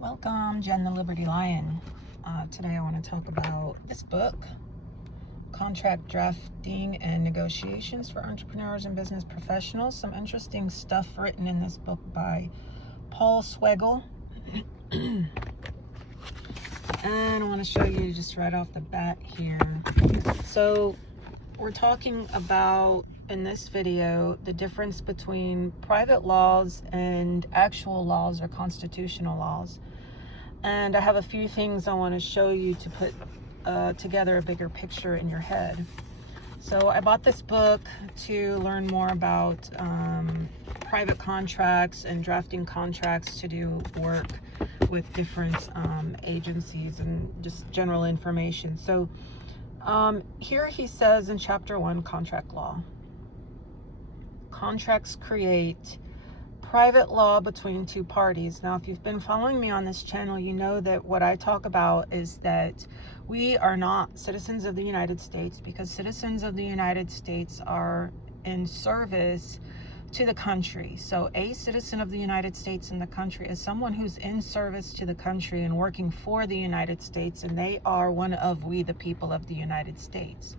Welcome, Jen the Liberty Lion. Today I want to talk about this book, Contract Drafting and Negotiations for Entrepreneurs and Business Professionals. Some interesting stuff written in this book by Paul Swegel. And I want to show you just right off the bat here. So we're talking about, in this video, the difference between private laws and actual laws or constitutional laws. And I have a few things I want to show you to put together a bigger picture in your head. So I bought this book to learn more about private contracts and drafting contracts to do work with different agencies and just general information. So here he says in chapter 1, contract law. Contracts create private law between two parties. Now, if you've been following me on this channel, you know that what I talk about is that we are not citizens of the United States, because citizens of the United States are in service to the country. So a citizen of the United States in the country is someone who's in service to the country and working for the United States, and they are one of we, the people of the United States.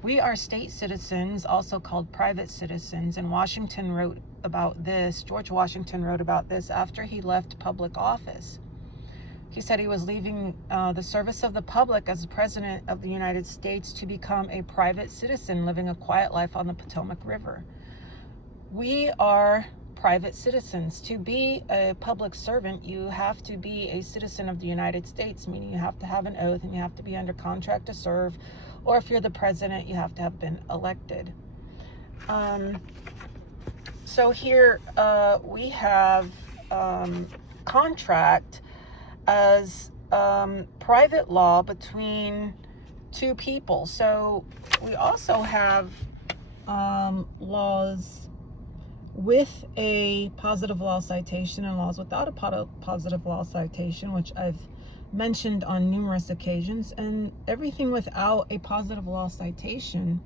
We are state citizens, also called private citizens, and Washington wrote about this. George Washington wrote about this after he left public office. He said he was leaving the service of the public as the President of the United States to become a private citizen living a quiet life on the Potomac River. We are private citizens. To be a public servant, you have to be a citizen of the United States, meaning you have to have an oath and you have to be under contract to serve, or if you're the president, you have to have been elected. So here we have contract as private law between two people. So we also have laws with a positive law citation and laws without a positive law citation, which I've mentioned on numerous occasions. And everything without a positive law citation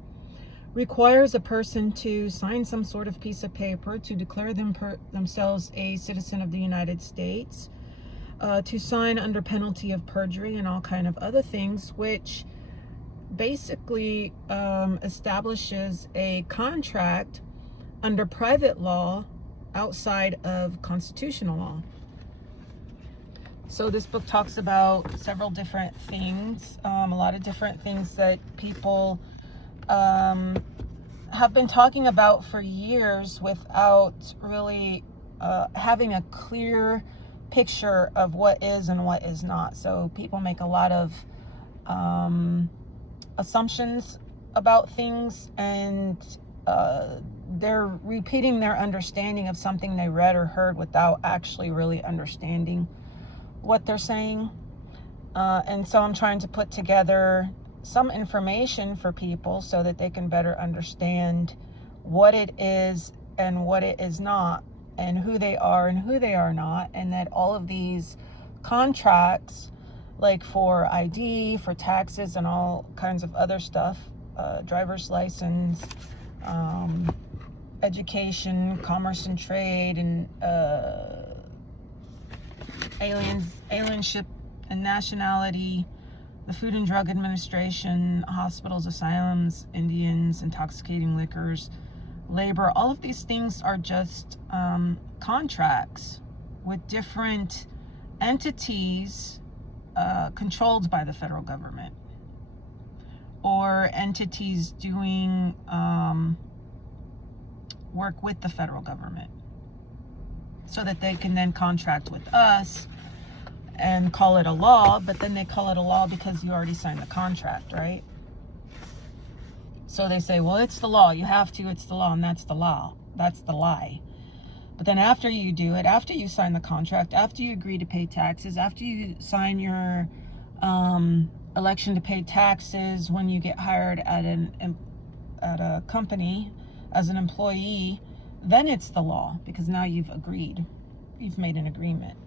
requires a person to sign some sort of piece of paper to declare themselves a citizen of the United States, to sign under penalty of perjury and all kind of other things, which basically establishes a contract under private law outside of constitutional law. So this book talks about several different things, a lot of different things that people have been talking about for years without really having a clear picture of what is and what is not. So people make a lot of assumptions about things, and they're repeating their understanding of something they read or heard without actually really understanding what they're saying. And so I'm trying to put together some information for people so that they can better understand what it is and what it is not, and who they are and who they are not, and that all of these contracts, like for ID, for taxes, and all kinds of other stuff, driver's license, education, commerce and trade, and alienship and nationality, the Food and Drug Administration, hospitals, asylums, Indians, intoxicating liquors, labor, all of these things are just contracts with different entities controlled by the federal government, or entities doing work with the federal government, so that they can then contract with us and call it a law. But then they call it a law because you already signed the contract, right? So they say, well, it's the law, you have to, it's the law, and that's the law. That's the lie. But then after you do it, after you sign the contract, after you agree to pay taxes, after you sign your election to pay taxes, when you get hired at a company as an employee, then it's the law, because now you've agreed. You've made an agreement.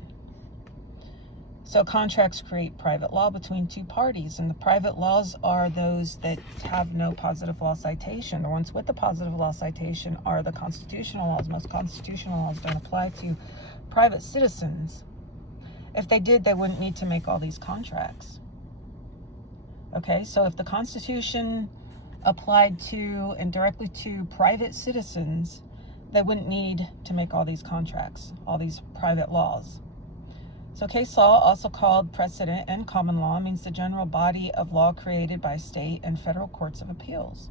So contracts create private law between two parties, and the private laws are those that have no positive law citation. The ones with the positive law citation are the constitutional laws. Most constitutional laws don't apply to private citizens. If they did, they wouldn't need to make all these contracts. Okay, so if the Constitution applied to and directly to private citizens, they wouldn't need to make all these contracts, all these private laws. So case law, also called precedent and common law, means the general body of law created by state and federal courts of appeals.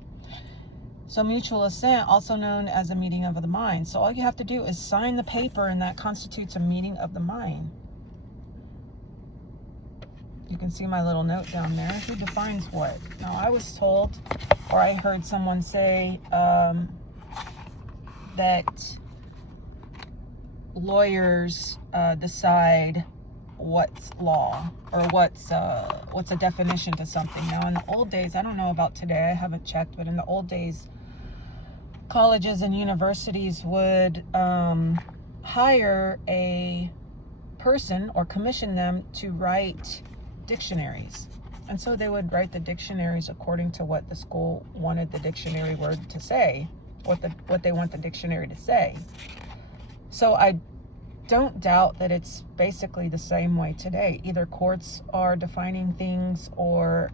So mutual assent, also known as a meeting of the mind. So all you have to do is sign the paper, and that constitutes a meeting of the mind. You can see my little note down there. Who defines what? Now, I was told, or I heard someone say that lawyers decide what's law, or what's a definition to something. Now, in the old days, I don't know about today, I haven't checked, but in the old days, colleges and universities would hire a person or commission them to write dictionaries. And so they would write the dictionaries according to what the school wanted the dictionary word to say, what they want the dictionary to say. So I don't doubt that it's basically the same way today. Either courts are defining things, or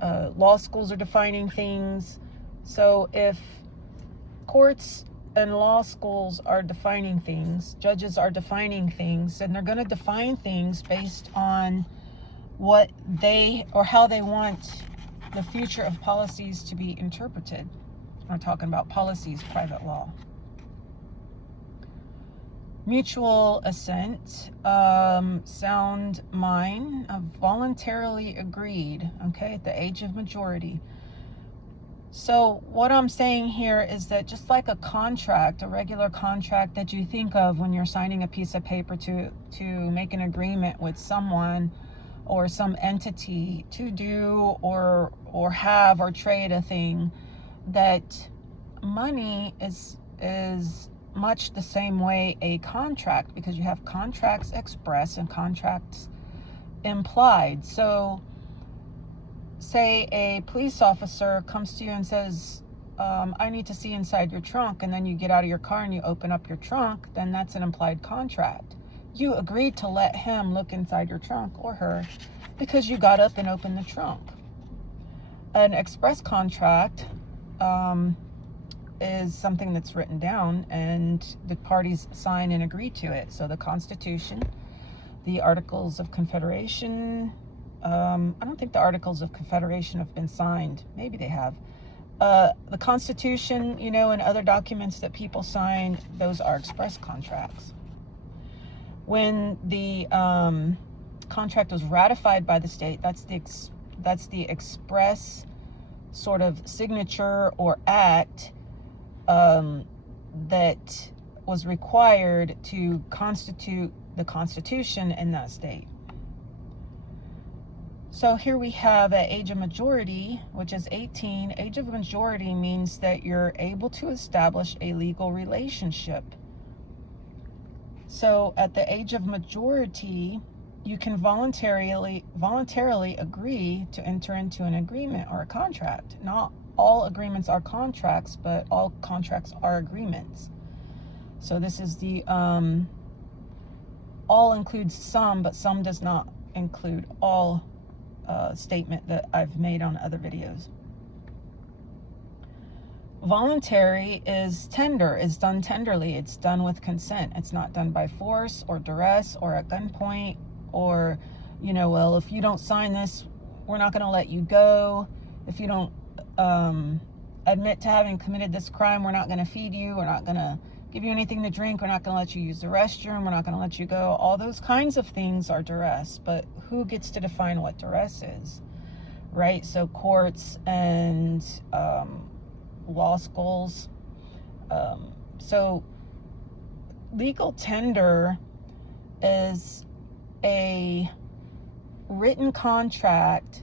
law schools are defining things. So if courts and law schools are defining things, judges are defining things, and they're going to define things based on what they, or how they want the future of policies to be interpreted. We're talking about policies, private law. Mutual assent, sound mind, voluntarily agreed, okay, at the age of majority. So what I'm saying here is that just like a contract, a regular contract that you think of when you're signing a piece of paper to make an agreement with someone or some entity to do or have or trade a thing, that money is much the same way a contract, because you have contracts express and contracts implied. So say a police officer comes to you and says, I need to see inside your trunk, and then you get out of your car and you open up your trunk, then that's an implied contract. You agreed to let him look inside your trunk, or her, because you got up and opened the trunk. An express contract is something that's written down and the parties sign and agree to it. So the Constitution, the Articles of Confederation, I don't think the Articles of Confederation have been signed. Maybe they have. The Constitution, and other documents that people sign, those are express contracts. When the contract was ratified by the state, that's the express sort of signature or act that was required to constitute the Constitution in that state. So here we have an age of majority, which is 18. Age of majority means that you're able to establish a legal relationship. So at the age of majority, you can voluntarily agree to enter into an agreement or a contract. Not all agreements are contracts, but all contracts are agreements. So this is the all includes some, but some does not include all statement that I've made on other videos. Voluntary is tender, is done tenderly. It's done with consent. It's not done by force or duress or at gunpoint or, well, if you don't sign this, we're not going to let you go. If you don't admit to having committed this crime, we're not going to feed you. We're not going to give you anything to drink. We're not going to let you use the restroom. We're not going to let you go. All those kinds of things are duress. But who gets to define what duress is, right? So courts and law schools. So legal tender is a written contract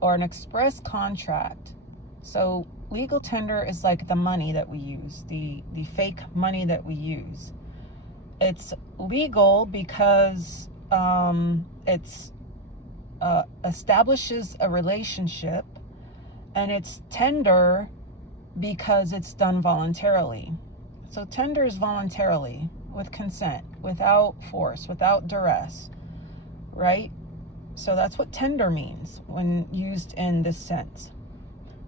or an express contract. So legal tender is like the money that we use, the fake money that we use. It's legal because it's establishes a relationship, and it's tender because it's done voluntarily. So tender is voluntarily, with consent, without force, without duress, right? So that's what tender means when used in this sense.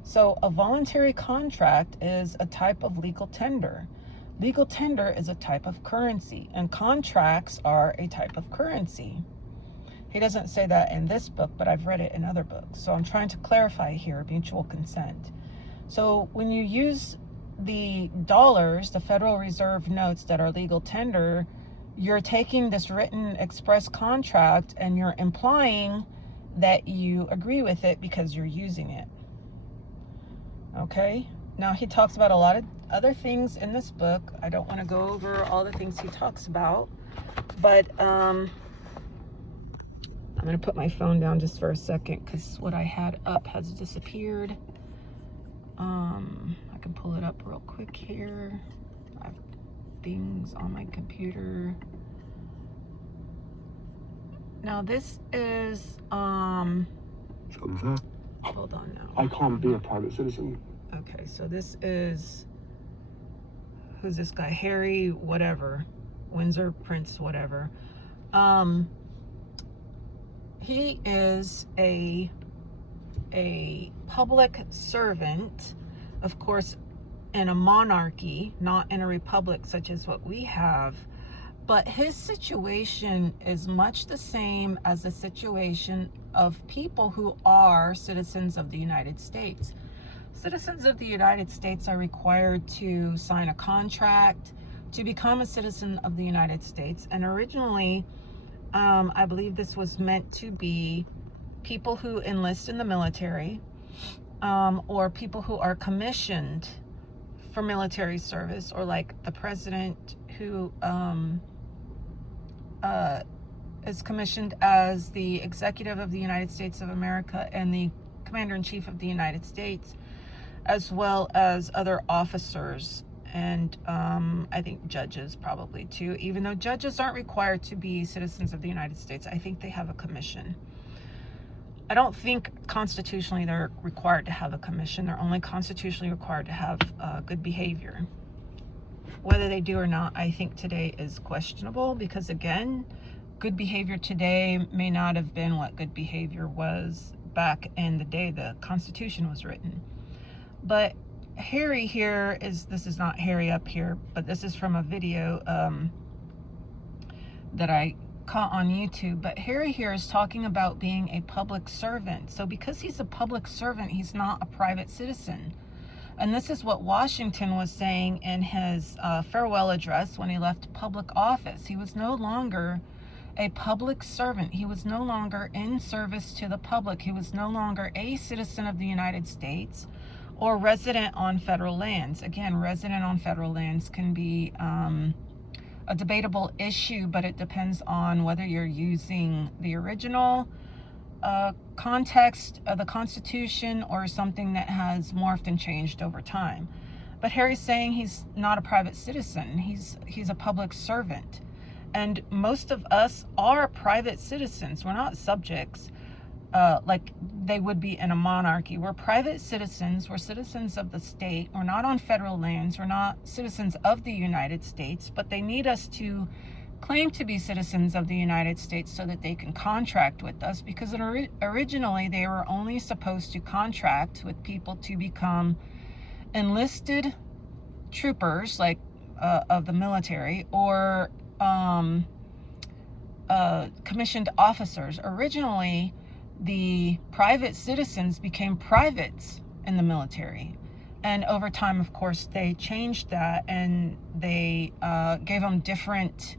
So a voluntary contract is a type of legal tender. Legal tender is a type of currency, and contracts are a type of currency. He doesn't say that in this book, but I've read it in other books. So I'm trying to clarify here mutual consent. So when you use the dollars, the Federal Reserve notes that are legal tender, you're taking this written express contract and you're implying that you agree with it because you're using it. Okay? Now he talks about a lot of other things in this book. I don't want to go over all the things he talks about, but I'm going to put my phone down just for a second because what I had up has disappeared. I can pull it up real quick here. I have things on my computer. Now this is hold on now. I can't be a private citizen. Okay, so this is, who's this guy? Harry whatever, Windsor Prince whatever. He is a public servant, of course, in a monarchy, not in a republic such as what we have. But his situation is much the same as the situation of people who are citizens of the United States. Citizens of the United States are required to sign a contract to become a citizen of the United States. And originally, I believe this was meant to be people who enlist in the military, or people who are commissioned for military service, or like the president who is commissioned as the executive of the United States of America and the commander-in-chief of the United States, as well as other officers, and I think judges probably too, even though judges aren't required to be citizens of the United States. I think they have a commission. I don't think constitutionally they're required to have a commission. They're only constitutionally required to have good behavior. Whether they do or not, I think today is questionable, because again, good behavior today may not have been what good behavior was back in the day the Constitution was written. But Harry here this is not Harry up here, but this is from a video that I caught on YouTube. But Harry here is talking about being a public servant. So because he's a public servant, he's not a private citizen. And this is what Washington was saying in his farewell address when he left public office. He was no longer a public servant. He was no longer in service to the public. He was no longer a citizen of the United States or resident on federal lands. Again, resident on federal lands can be a debatable issue, but it depends on whether you're using the original context of the Constitution or something that has morphed and changed over time. But Harry's saying he's not a private citizen. He's a public servant. And most of us are private citizens. We're not subjects like they would be in a monarchy. We're private citizens. We're citizens of the state. We're not on federal lands. We're not citizens of the United States, but they need us to claim to be citizens of the United States so that they can contract with us, because originally they were only supposed to contract with people to become enlisted troopers, like of the military, or commissioned officers. Originally, the private citizens became privates in the military. And over time, of course, they changed that, and they gave them different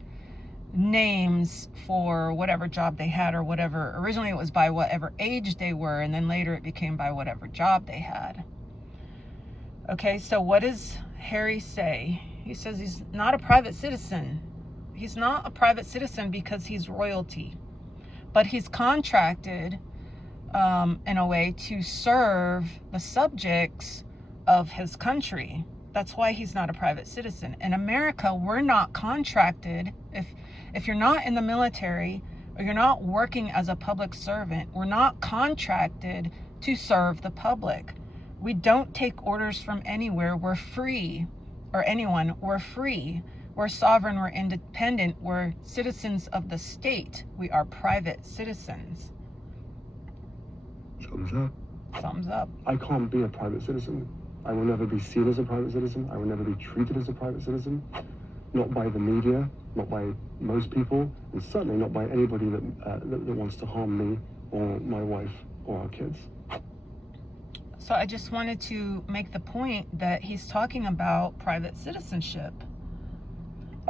names for whatever job they had, or whatever. Originally it was by whatever age they were, and then later it became by whatever job they had. Okay, so what does Harry say? He says he's not a private citizen. He's not a private citizen because he's royalty, but he's contracted in a way to serve the subjects of his country. That's why he's not a private citizen. In America, we're not contracted. If you're not in the military, or you're not working as a public servant, we're not contracted to serve the public. We don't take orders from anywhere. We're free. or anyone. We're free. We're sovereign. We're independent. We're citizens of the state. We are private citizens. Thumbs up. Thumbs up. I can't be a private citizen. I will never be seen as a private citizen. I will never be treated as a private citizen. Not by the media, not by most people, and certainly not by anybody that wants to harm me or my wife or our kids. So I just wanted to make the point that he's talking about private citizenship,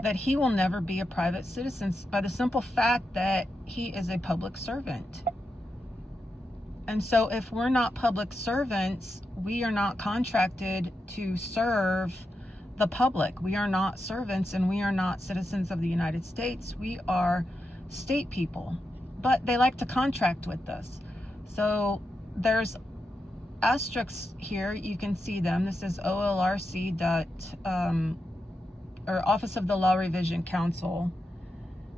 that he will never be a private citizen by the simple fact that he is a public servant. And so if we're not public servants, we are not contracted to serve the public. We are not servants, and we are not citizens of the United States. We are state people, but they like to contract with us. So there's asterisks here. You can see them. This is OLRC or Office of the Law Revision Council.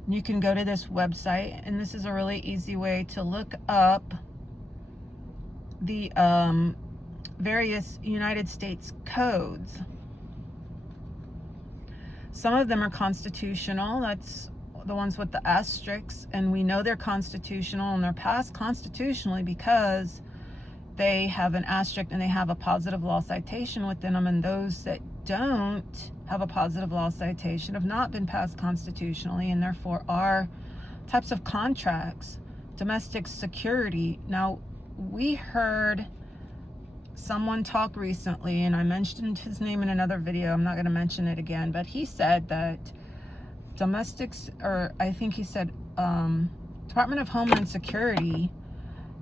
You can go to this website, and this is a really easy way to look up the various United States codes. Some of them are constitutional. That's the ones with the asterisks, and we know they're constitutional, and they're passed constitutionally because they have an asterisk and they have a positive law citation within them. And those that don't have a positive law citation have not been passed constitutionally, and therefore are types of contracts. Domestic security. Now, we heard someone talk recently, and I mentioned his name in another video. I'm not going to mention it again, but he said that I think he said Department of Homeland Security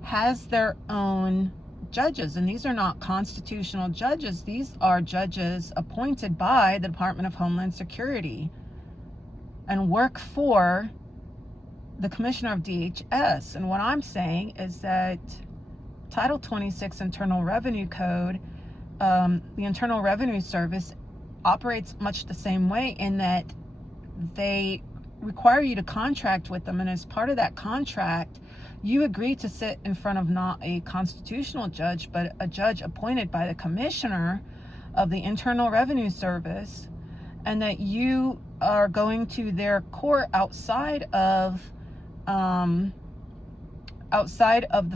has their own judges, and these are not constitutional judges. These are judges appointed by the Department of Homeland Security and work for the Commissioner of DHS. And what I'm saying is that Title 26 Internal Revenue Code, the Internal Revenue Service operates much the same way, in that they require you to contract with them, and as part of that contract, you agree to sit in front of not a constitutional judge, but a judge appointed by the Commissioner of the Internal Revenue Service, and that you are going to their court outside of the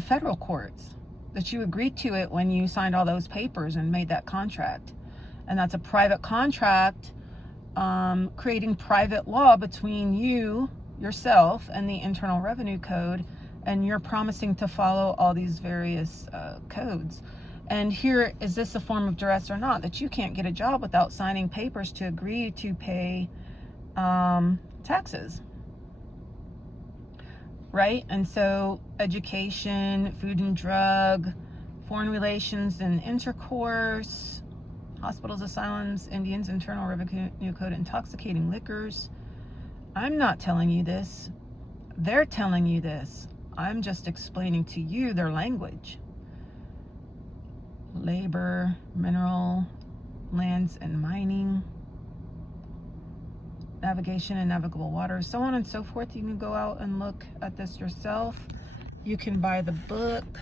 federal courts, that you agreed to it when you signed all those papers and made that contract. And that's a private contract, creating private law between yourself, and the Internal Revenue Code, and you're promising to follow all these various codes. And here, is this a form of duress or not? That you can't get a job without signing papers to agree to pay taxes. Right? And so education, food and drug, foreign relations and intercourse, hospitals, asylums, Indians, Internal Revenue Code, intoxicating liquors. I'm not telling you this. They're telling you this. I'm just explaining to you their language. Labor, mineral, lands and mining, navigation and navigable waters, so on and so forth. You can go out and look at this yourself. You can buy the book.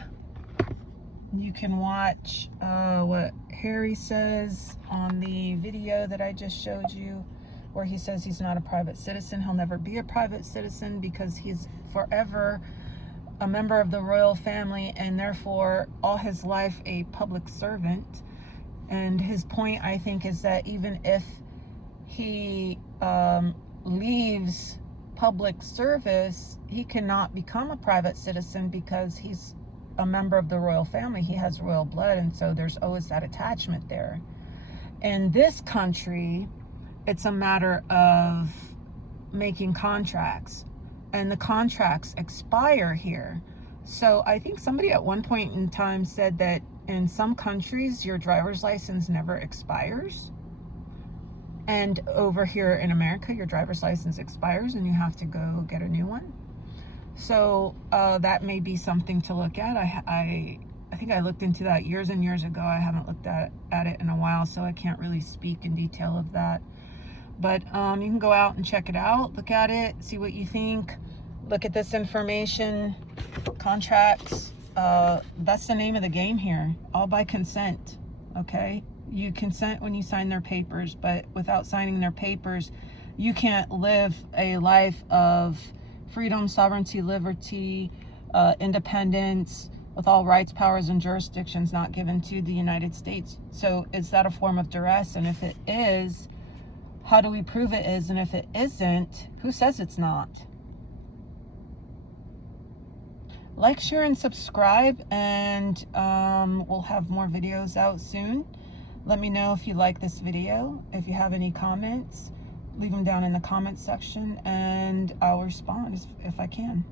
You can watch what Harry says on the video that I just showed you, where he says he's not a private citizen. He'll never be a private citizen because he's forever a member of the royal family, and therefore all his life a public servant. And his point, I think, is that even if he leaves public service, he cannot become a private citizen because he's a member of the royal family. He has royal blood, and so there's always that attachment there. In this country, it's a matter of making contracts, and the contracts expire here. So I think somebody at one point in time said that in some countries your driver's license never expires, and over here in America your driver's license expires and you have to go get a new one. So that may be something to look at. I think I looked into that years and years ago. I haven't looked at it in a while, so I can't really speak in detail of that. But you can go out and check it out, look at it, see what you think, look at this information, contracts. That's the name of the game here, all by consent, okay? you consent when you sign their papers, but without signing their papers, you can't live a life of freedom, sovereignty, liberty, independence, with all rights, powers, and jurisdictions not given to the United States. So is that a form of duress? And if it is, how do we prove it is? And if it isn't, who says it's not? Like, share, and subscribe, and we'll have more videos out soon. Let me know if you like this video. If you have any comments, leave them down in the comments section, and I'll respond if I can.